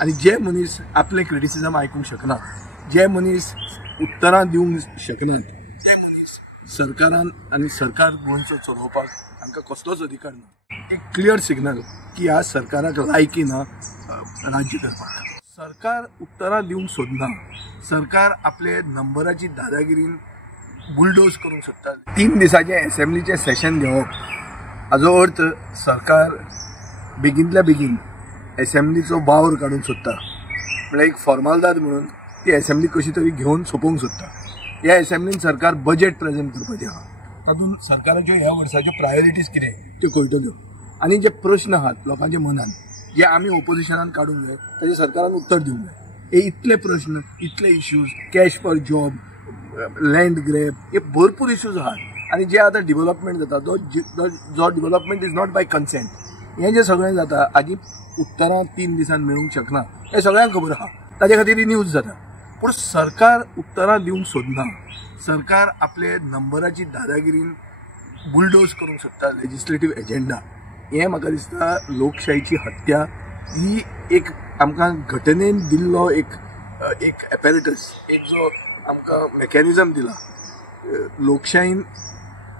आणि जे मनीस आपले क्रिटिसिजम आयकूंक शकना, जे मनीस उत्तरां दिवंक शकनात, ते मनीस सरकारान आनी सरकार गोंयचो चलोवपाक हांकां कसलोच अधिकार ना। एक क्लियर सिग्नल की ह्या सरकाराक लायकी ना राज्य करपाक। सरकार उत्तरां दिवंक सोदना, सरकार आपले नंबराची दादागिरीन बुलडोज करूंक सोदता। 3 दिसाचे असेंब्लीचे सेशन घेवप हाजो अर्थ सरकार बेगिनतल्या बेगीन असेंब्लीचो वावर काडूंक सोदता, म्हळ्यार एक फॉर्मालिटी म्हणून ती असेंब्ली कशी तरी घेवन सोंपोवंक सोदता। ह्या असेंब्लीन सरकार बजेट प्रेजेंट करपाचें आहा, तातूंत सरकाराच्यो ह्या वर्साच्यो प्रायोरिटीज कितें त्यो कळटल्यो आनी जे प्रश्न आहात लोकांच्या मनान जे आमी ओपोजिशनान काडूंक जाय ताचे सरकारान उत्तर दिवंक जाय। हे इतले प्रश्न, इतले issues, cash for job, land grab, हे भरपूर इश्यूज आहात आनी जे आतां डेव्हलपमेंट जाता जो development is not by consent, हें जे सगळें जाता हाजी उत्तरां 3 दिसान मेळूंक शकना हें सगळ्यांक खबर आहा, ताजे खातीर ही न्यूज जाता। पूण सरकार उत्तरां दिवंक सोदना, सरकार आपले नंबराची दादागिरीन बुलडोज करूंक सोदता लेजिस्लेटिव्ह एजेंडा। हें म्हाका दिसता लोकशाहीची हत्या ही एक आमकां घटनेन दिल्लो एक एपॅरेटस, एक जो आमकां मेकॅनिझम दिला लोकशाहीन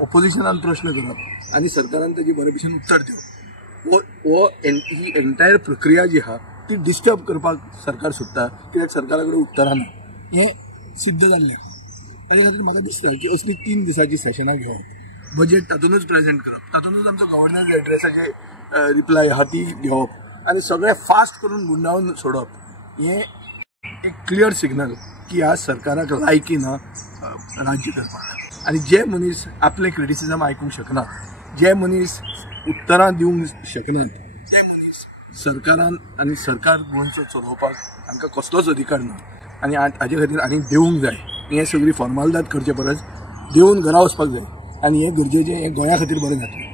ओपोजिशनान प्रश्न करप आनी सरकारान ताची बरे भशेन उत्तर दिवप। ही एंटायर प्रक्रिया जी आहा ती डिस्टर्ब करपाक सरकार सोदता, कित्याक सरकारा कडेन उत्तरां ना हें सिद्ध जाल्लें। ताचे खातीर म्हाका दिसता की असली 3 दिसाची सेशनां घेवप, बजेट तातूंतच प्रेजेंट करप, तातूंतच आमचो गव्हर्नन्स एड्रेसाचे रिप्लाय आहा ती घेवप आनी सगळें फास्ट करून गुंडाळून सोडप, हें एक क्लियर सिग्नल की ह्या सरकाराक लायकी ना राज्य करपाक। आनी जे मनीस आपले क्रिटिसिजम आयकूंक शकना, जे मनीस उत्तरां दिवंक शकनात, ते मनीस सरकारान आनी सरकार गोंयचो चलोवपाक हांकां कसलोच अधिकार ना आनी हाजे खातीर आनी देवूंक जाय। हें सगळी फॉर्मालिटी करचे परस देवून घरा वचपाक जाय आनी हें गरजेचें, हें गोंया खातीर बरें जातलें।